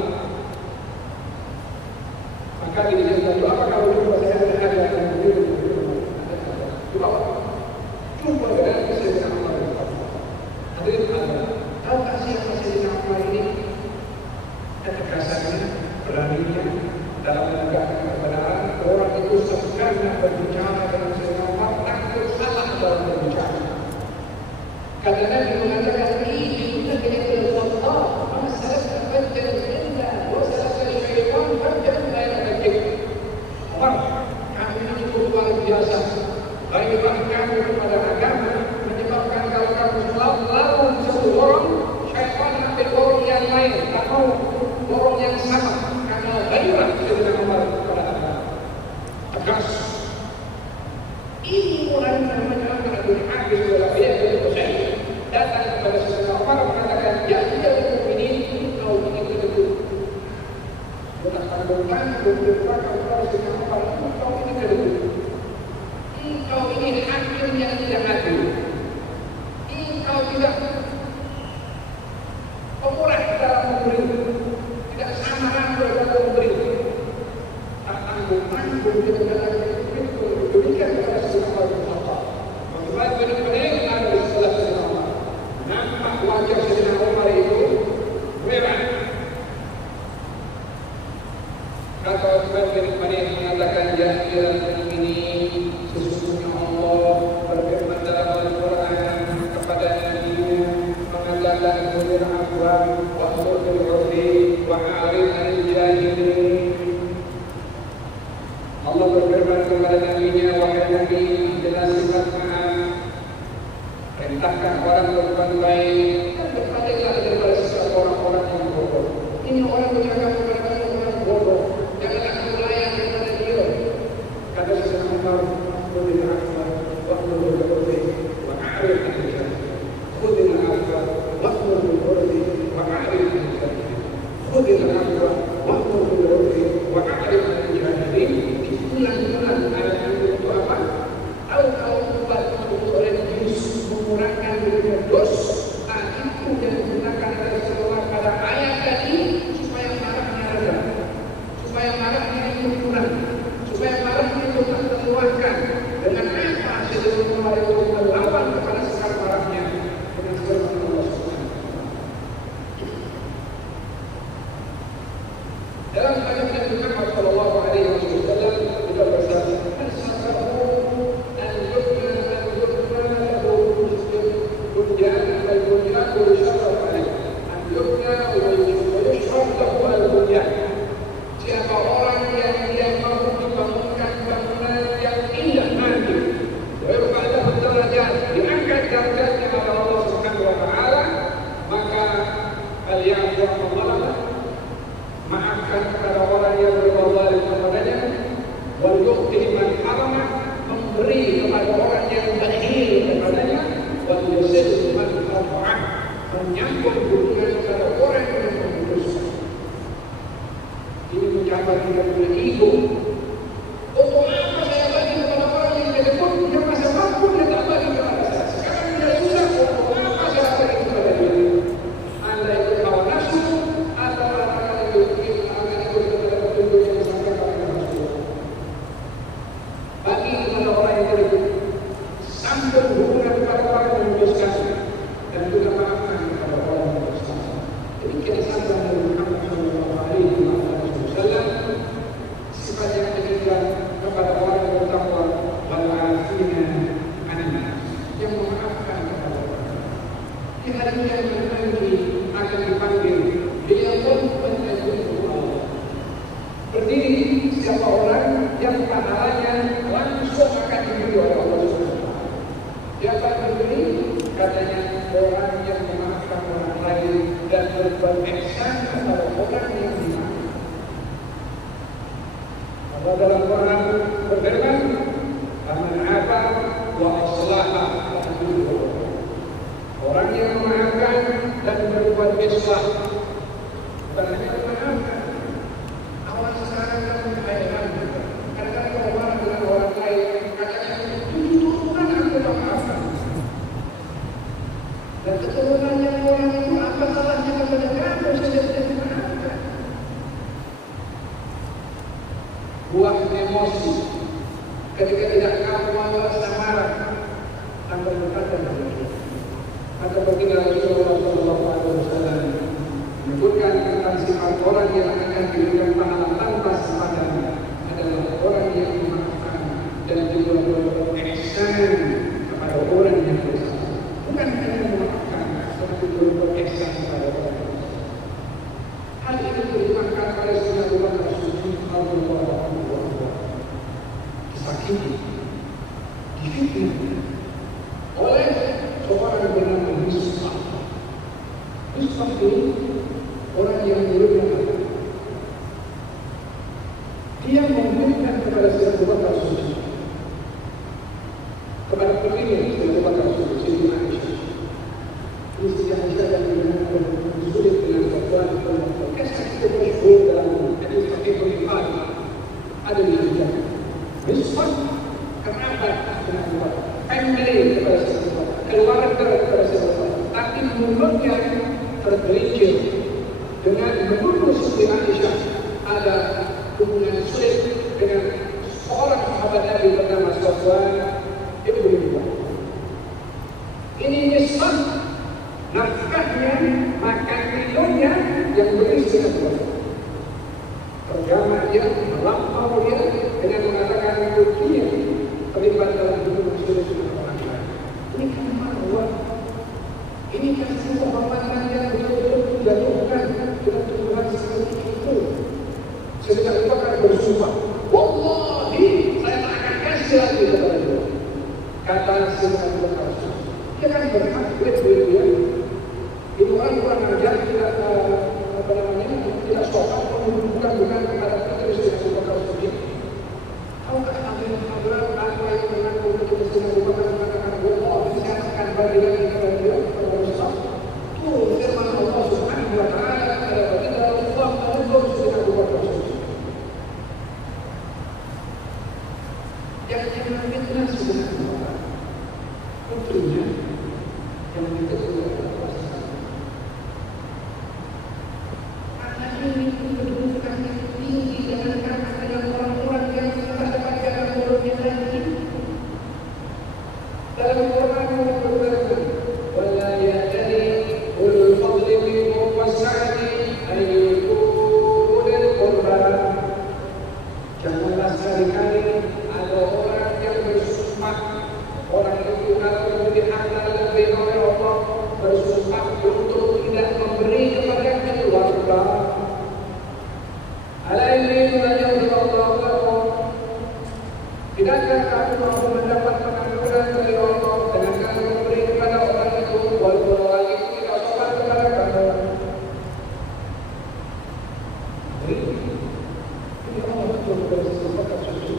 Maka dia berkata, apa kalau jumpa saya dengan Amirul Mukminin Umar? Jumpa dengan Sayyidina Umar bin Khattab. Hadirin Allah, tahukah siapa Sayyidina Umar ini? Ketegasannya, beraninya dalam menegakkan kebenaran. Orang itu sekarang berbicara dengan Sayyidina Umar, takut salah dalam berbicara. Kata Nabi mengatakan, ini dengan Allah, masalah terbaca indah, masalah syaitan terbaca saya terbaca. Umar, kami ini luar biasa. Baiklah kamu kepada agama menyebabkan kalau kamu lalu satu orang, syaitan ambil orang yang lain, atau orang yang sama, karena gairah Sayyidina Umar kepada agama. Tegas. Ini orang namanya Amr bin Habis bin Husain datang kepada Sayyidina Umar mengatakan, ya Amirul Mukminin, kau ini kedua. Bukan tanggung-tanggung berpakai kepada Sayyidina Umar, kau ini kedua. Engkau ini hakim yang tidak adil. Engkau tidak pemurah dalam memberi, tidak sama rambut dalam memberi. Tak tanggung-tanggung dengan diberikan kepada Sayyidina Umar bin Khattab. Utsman bin Hunayf ada di sebelah Sayyidina Umar. Nampak wajah Sayyidina Umar itu merah. Kata Utsman bin Hunayf mengatakan, ya Amirul Mukminin, sesungguhnya Allah berfirman dalam Al-Quran kepada punya ego. Untuk apa saya bagi kepada orang yang tidak pun yang masih mampu dia tak bagi kepada saya. Sekarang dia susah, untuk apa saya bagi kepada dia? Anda ikut hawa nafsu atau akan ikut kepada petunjuk yang disampaikan oleh Rasulullah. Bagi kepada orang yang tidak sambung hubungan kepada orang yang memutuskan dan juga maafkan kepada orang yang memutuskan. Demikian sabda Nabi Muhammad SAW. Sifat yang ketiga kepada orang yang bertakwa, wal-afina 'anil nas, yang memaafkan kepada orang. Di hari yang nanti akan dipanggil, dia pun menjadi Allah. Berdiri siapa orang yang pahalanya langsung akan diberi oleh Allah SWT. Siapa yang berdiri? Katanya orang yang memaafkan orang lain dan berbuat ihsan kepada orang yang dimaafkan. Allah dalam Quran berfirman, "Faman 'afa wa aslaha fa'buduhu." Orang yang memaafkan dan berbuat islah, bukan hanya memaafkan. Awal sekarang kan heran, kadang-kadang kalau orang dengan orang lain katanya turunan aku tak maafkan. Dan keturunannya orang itu apa salahnya kepada kamu saja tidak dimaafkan? Buah emosi ketika tidak kamu mau rasa marah tanpa berkata begitu. Maka baginda Rasulullah SAW menyebutkan tentang sifat orang yang akan diberikan pahala tanpa sepadan adalah orang yang memaafkan dan juga berbuat ihsan kepada orang yang bersalah. Bukan hanya memaafkan, tetapi berbuat ihsan kepada orang yang bersalah. Hal ini diterjemahkan oleh Sayyidina Abu Bakar As-Siddiq radhiyallahu anhu. Disakiti, difitnah oleh seorang bernama Misbah. Misbah ini orang yang mulia. Dia memberikan kepada Sayyidina Abu Bakar As-Siddiq, kepada pemimpin Sayyidina Abu Bakar As-Siddiq, Sayyidina Aisyah. Ini Sayyidina Aisyah yang benar-benar sulit dengan kekuatan dan kisah itu masyhur dalam hadis Sahih Bukhari. Ada di dalam Misbah kerabat dengan Abu Bakar, family kepada Sayyidina Abu Bakar, keluarga kepada Sayyidina Abu Bakar, tapi mulutnya tergelincir dengan menuduh Sayyidina Aisyah ada hubungan sulit dengan seorang sahabat Nabi bernama Safwan ibn Mu'adh. Ini Misbah, nafkahnya, makan minumnya yang berisi dengan tergama dia, melampau dia dengan mengatakan dia terlibat dalam hubungan sulit dengan orang lain. Ini kan marwah. Ini kan sebuah kehormatan yang betul-betul dijatuhkan dengan tuduhan seperti itu. Sayyidina Abu Bakar bersumpah, "Wallahi, saya tak akan kasih lagi kepada dia." Kata Sayyidina Abu Bakar, dia kan berhak dia. Itu orang kurang ajar, tidak tidak sopan, bukan kepada putri Sayyidina Abu Bakar As-Siddiq. Tahukah hadirin apa yang mengaku ketika Sayyidina Abu Bakar mengatakan, "Wallahi, saya akan bagi lagi kepada dia." Turun firman Allah Subhanahu wa taala kepada baginda Rasulullah menegur Sayyidina Abu Bakar As-Siddiq. Yang fitnah Sayyidina Abu Bakar, putrinya yang ditegur oleh Allah. Anak ini kedudukan yang tinggi dengan kata yang orang-orang yang tak dapat jalan mulutnya lagi. Dalam Quran Allah berfirman, "Wala ya'tali ulul fadli minkum was-sa'ati an yu'tu ulil qurba." Janganlah sekali-kali ada orang yang bersumpah, orang itu kalau lebih halal lebih oleh Allah, bersumpah untuk tidak memberi kepada keluarga. Ala ini menjadi Allah. Tidakkah kamu mampu mendapat pengampunan dari Allah dengan kamu memberi kepada orang itu, walaupun orang itu tidak sopan kepada kamu? Ini Allah betul bersepakat suci.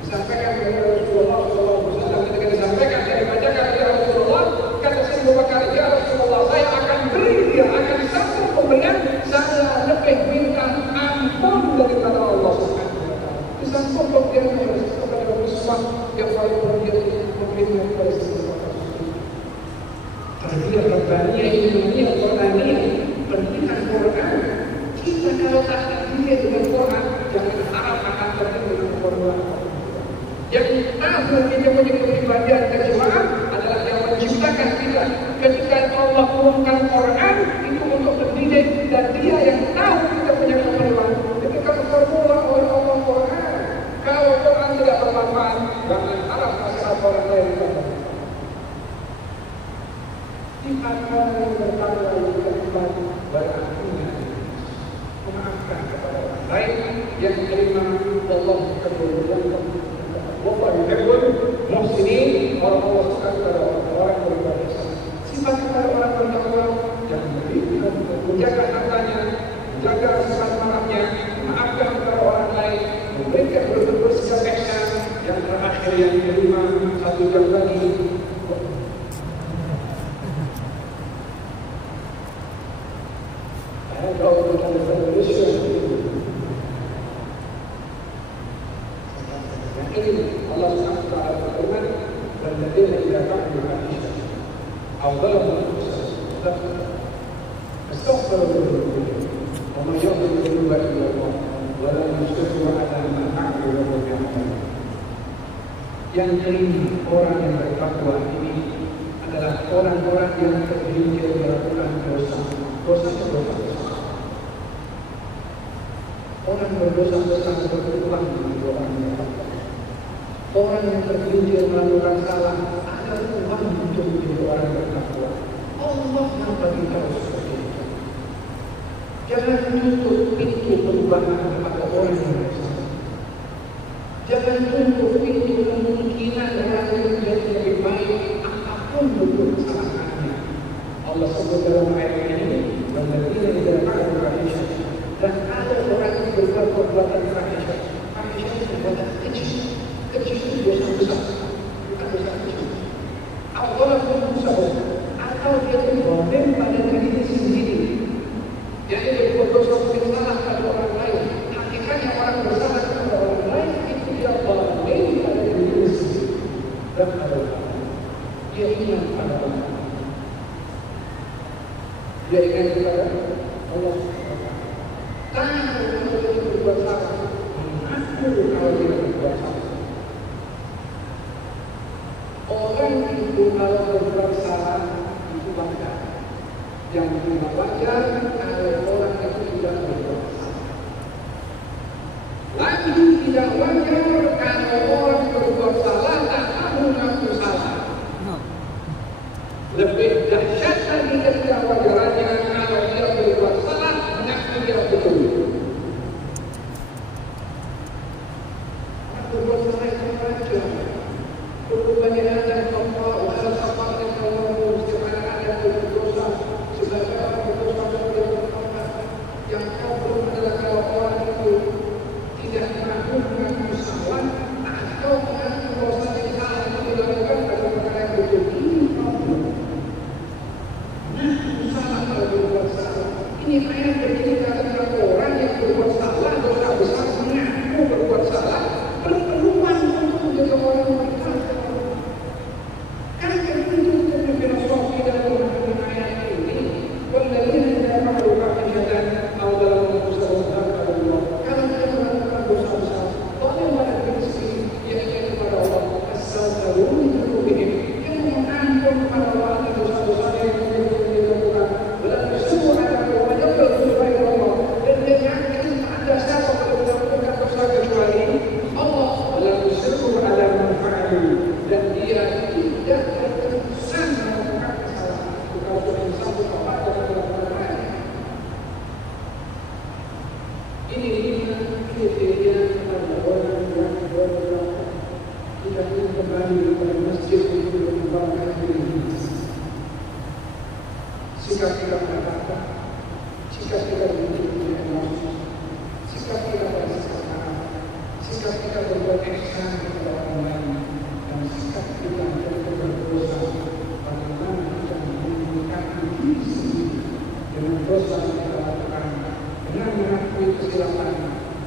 Disampaikan kepada Rasulullah SAW, ketika disampaikan dan dibacakan oleh Rasulullah, kata Sayyidina Abu Bakar, "Ya Rasulullah, saya akan beri dia, akan sambung pemberian, saya lebih minta ampun daripada Allah yang paling berhati-hati memberikan kepada sesama manusia. Tarbiyah rabbaniyah, ilmiah, Qur'aniyah, pendidikan Quran. Kita kalau tak terdidik dengan Quran, jangan harap akan terdidik dengan Quran. Yang tahu kita punya kepribadian kejiwaan adalah yang menciptakan kita. Ketika Allah turunkan Quran itu untuk mendidik, dan Dia yang tahu kita punya keperluan. Ketika berbuat oleh Allah Quran, kalau Quran tidak bermanfaat, jangan harap masalah orang lain bermanfaat. Di mana yang bertakwa itu kembali berakhirnya memaafkan kepada orang lain yang terima Allah kemuliaan. Bapak yuhibbul muhsinin, orang-orang suka kepada orang-orang beribadah. Sifat kepada orang bertakwa yang menjaga hartanya, menjaga sifat marahnya, memaafkan kepada orang lain, memberikan bersikap ihsan. Yang terakhir yang kelima, satu jam lagi. Kalau kita berdosa, Allah Subhanahu wa taala berfirman, "Walladzina idza fa'alu fahishatan aw dhalamu anfusahum astaghfiru lidzunubihim wa man yaghfiru dzunuba illa Allah wa lam yusiru 'ala ma fa'alu wa hum ya'lamun." Yang kelima, orang yang bertakwa ini adalah orang-orang yang tergelincir melakukan dosa. Dosa. Orang berdosa besar berulang menjadi orang yang bertakwa. Orang yang tergelincir melakukan salah ada Tuhan untuk menjadi orang bertakwa. Allah yang bagi tahu seperti itu. Jangan tutup pintu perubahan kepada orang yang bersalah. Jangan tutup pintu kemungkinan orang yang menjadi lebih baik apapun bentuk kesalahannya. Allah sebut dalam ayat ini, "Walladzina idza fa'alu fahishatan." Dan ada orang yang berbuat perbuatan fahisyah. Fahisyah itu perbuatan kecil. Kecil itu dosa besar, bukan dosa kecil. Awalnya dosa besar, atau dia berbohong pada dirinya sendiri. Jadi berbuat dosa mungkin salah pada orang lain. Hakikatnya orang bersalah kepada orang lain itu dia bohong pada dirinya sendiri. Dan ada dia ingat pada Allah. Dia ingat kepada Allah. Tahu kalau dia berbuat salah, mengaku kalau dia berbuat salah. Orang itu kalau berbuat salah itu wajar. Yang tidak wajar kalau orang itu tidak berbuat salah. Lagi tidak wajar kalau orang berbuat salah tak tahu mengaku salah. Lebih dahsyat lagi ketidakwajarannya kalau dia berbuat salah mengaku dia betul. Berbuat salah itu wajar. Berubahnya ada Allah, wala sabarnya Allah, sebagaimana ada berdosa, sebagaimana berdosa dari Allah. Yang problem adalah kalau orang itu tidak mengaku salah atau mengaku dosa yang salah itu dilakukan pada perkara yang betul. Ini problem. Mengaku salah kalau berbuat salah. Ini ayat bercerita tentang orang yang berbuat salah, dosa besar, mengaku berbuat salah, berpeluang untuk menjadi orang yang berkata. Filosofi dan pemahaman ayat ini, walladzina idza fa'alu fahishatan aw dhalamu anfusahum dzakaru kalau dia melakukan dosa besar, boleh pada diri sendiri, yaitu kepada Allah, astaghfiru lidzunubihim, yang mengampun kepada Allah atas dosa-dosa yang dilakukan, dan bersyukur atas wajib kepada Allah, dan dia yakin ada siapa yang melakukan dosa kecuali Allah, dan bersyukur ala ma fa'alu, dan dia tidak terkesan melakukan kesalahan. Kalau sudah satu kepada orang ini kriteria kepada orang yang berdosa. Kita ingin kembali kepada masjid untuk mengembangkan diri. Sikap kita berkata, sikap kita menunjukkan emosi, sikap kita bersikap, sikap kita berbuat ihsan kepada orang lain, dan sikap kita berdosa. Bagaimana kita menyembunyikan diri sendiri dengan dosa yang kita lakukan, dengan mengakui kesilapan,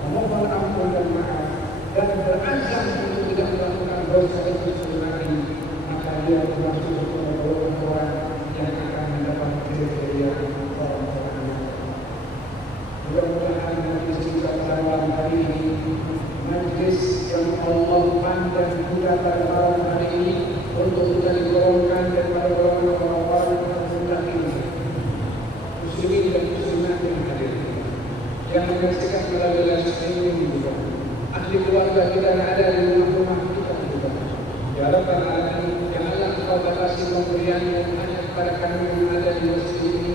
memohon ampun dan maaf, dan berazam untuk tidak melakukan majlis yang Allah pandang kita pada malam hari ini untuk kita digolongkan daripada orang-orang yang ini. Muslimin dan muslimat yang hadir, yang menyaksikan melalui live streaming juga, ahli keluarga kita yang ada di rumah-rumah kita juga. Ya Rabbal Alamin, janganlah Engkau batasi pemberian yang hanya kepada kami yang ada di masjid ini,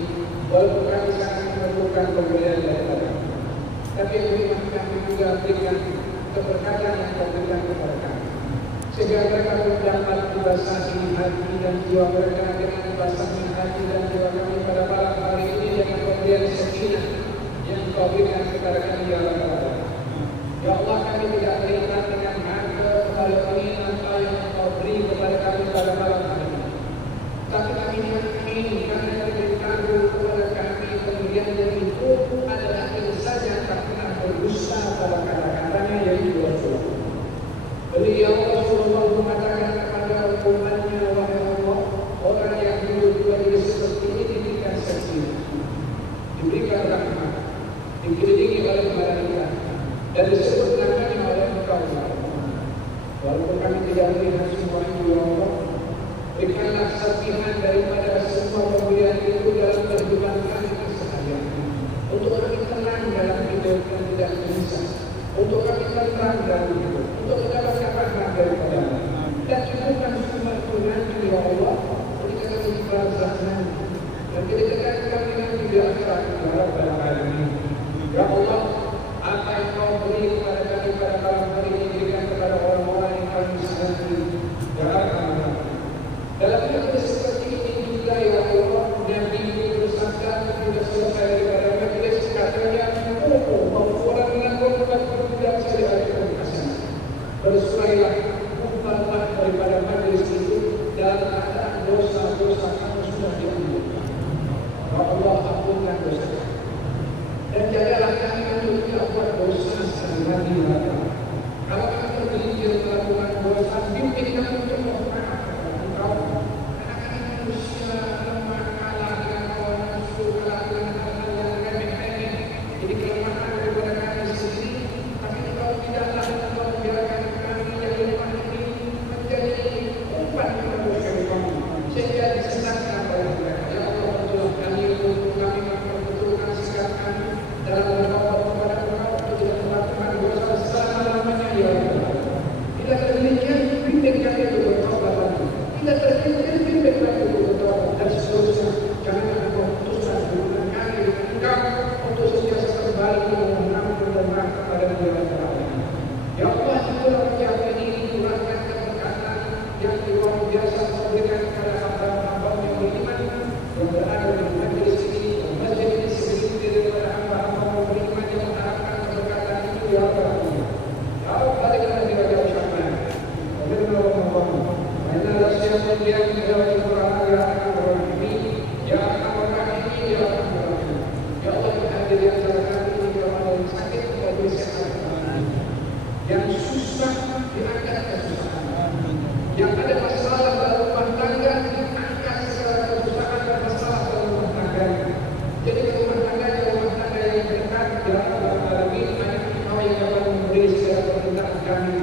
walaupun kami sangat memerlukan pemberian daripada kami. Tapi berikan kami juga berikan keberkatan yang Kau berikan kepada kami, sehingga mereka mendapat membasahi hati dan jiwa mereka dengan membasahi hati dan jiwa kami pada malam hari ini dengan pemberian sakinah yang Kau berikan kepada kami ya Rabbal Alamin. Ya Allah, kami tidak berikan dengan harga kepada kami apa yang Kau beri kepada kami pada malam hari ini, tapi kami yakin karena diberikan kepada kami pemberian yang itu adalah saja tak pernah berdusta pada kata-katanya yaitu Rasulullah. Beliau Rasulullah mengatakan kepada umatnya, wahai Allah, orang yang duduk berdiri seperti ini diberikan sakinah, diberikan rahmat, dikelilingi oleh malaikat dan disebut namanya oleh Engkau. Walaupun kami tidak melihat semua itu ya Allah, berikanlah sakinah daripada semua pemberian itu dalam kehidupan kami keseharian, untuk kami tenang dalam hidup dan tidak gelisah, untuk kami tenang dalam hidup, untuk mendapatkan rahmat daripada dan cukupkan semua itu nanti ya Allah, ketika kami berbahasa nanti dan ketika kami nanti di akhirat ya Rabbal Alamin. Ya Allah, apa yang Kau beri kepada kami pada malam hari ini berikan kepada orang-orang yang kami sayangi ya Rabbal Alamin. Dalam hidup seperti ini juga ya Allah, Nabi bersabda sudah selesai daripada majlis katanya, orang menanggung tidak saja ada hasanah. Bersurailah, bubarlah daripada majlis itu dalam keadaan dosa-dosa kamu sudah diampuni. Ya Allah, ampunkan dosa dan jagalah kami untuk tidak buat dosa sekali lagi. Kalau kami tergelincir melakukan dosa, bimbing kami untuk melakukan Engkau, karena kami manusia lemah, kalah dengan hawa nafsu, kalah dengan hal-hal yang remeh-remeh. Jadi kelemahan daripada kami sendiri, tapi Engkau tidaklah Engkau biarkan kami yang lemah ini menjadi umpan kepada kami, sehingga disesatkan oleh mereka. Ya Allah, bantulah kami untuk kami memperbetulkan sikap kami dalam bertaubat kepada Engkau untuk tidak melakukan dosa selama-lamanya ya Allah. Tidak tergelincir, bimbing kami untuk bertaubat lagi. Tidak tergelincir, bimbing kami untuk bertaubat dan seterusnya. Jangan Engkau putuskan hubungan kami dengan Engkau untuk sentiasa kembali mengampun dan maaf kepada Dia Ta'ala. Ya Allah, itulah yang ini kurangkan keberkatan yang luar biasa Kau berikan kepada hamba-hamba yang beriman yang berada di majlis ini, masjid ini segelintir daripada hamba-hamba yang beriman yang mengharapkan keberkatan itu ya Allah. Ya Allah, baliklah di wajah usaha. Bagaimana Allah? Mainlah siapa dia menjawab Al-Quran ya Ar-Rahim, ya Ar-Rahim, ya Ar-Rahim. Ya Allah, yang hadir di antara kami ini kalau ada yang sakit, Kau beri sehat. Yang susah diangkat kesusahan. Yang ada masalah dalam rumah tangga, diangkat segala kesusahan dan masalah dalam rumah tangga. Jadi rumah tangga yang dekat ya Rabbal Alamin, hanya Engkau yang dapat memberi segala permintaan kami.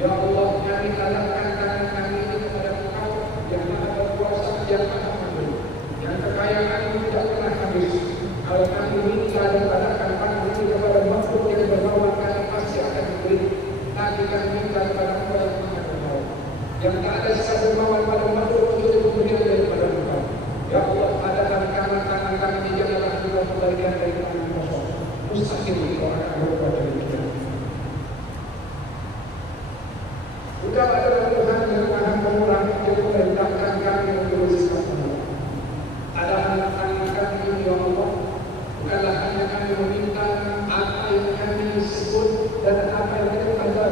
Ya Allah, kami tawarkan tangan kami ini kepada Engkau yang Maha Berkuasa, yang Maha Memberi, yang kekayaanmu tidak pernah habis. Kalau kami minta dan katakan kami ini kepada makhluk yang bernama kami pasti akan diberi. Tapi kami minta kepada Engkau yang Maha Berkuasa, yang tak ada satu kemauan pada makhluk untuk pemberian daripada Engkau. Ya Allah, adalah tangan kami janganlah Engkau kembalikan dari tangan kosong. Mustahil Engkau akan berbuat demikian. Sudah ada Tuhan yang Maha Pemurah yang memerintahkan kami untuk bersikap mulia. Ada anak-anak kami ini ya Allah, bukanlah hanya kami meminta apa yang kami sebut dan apa yang kami adalah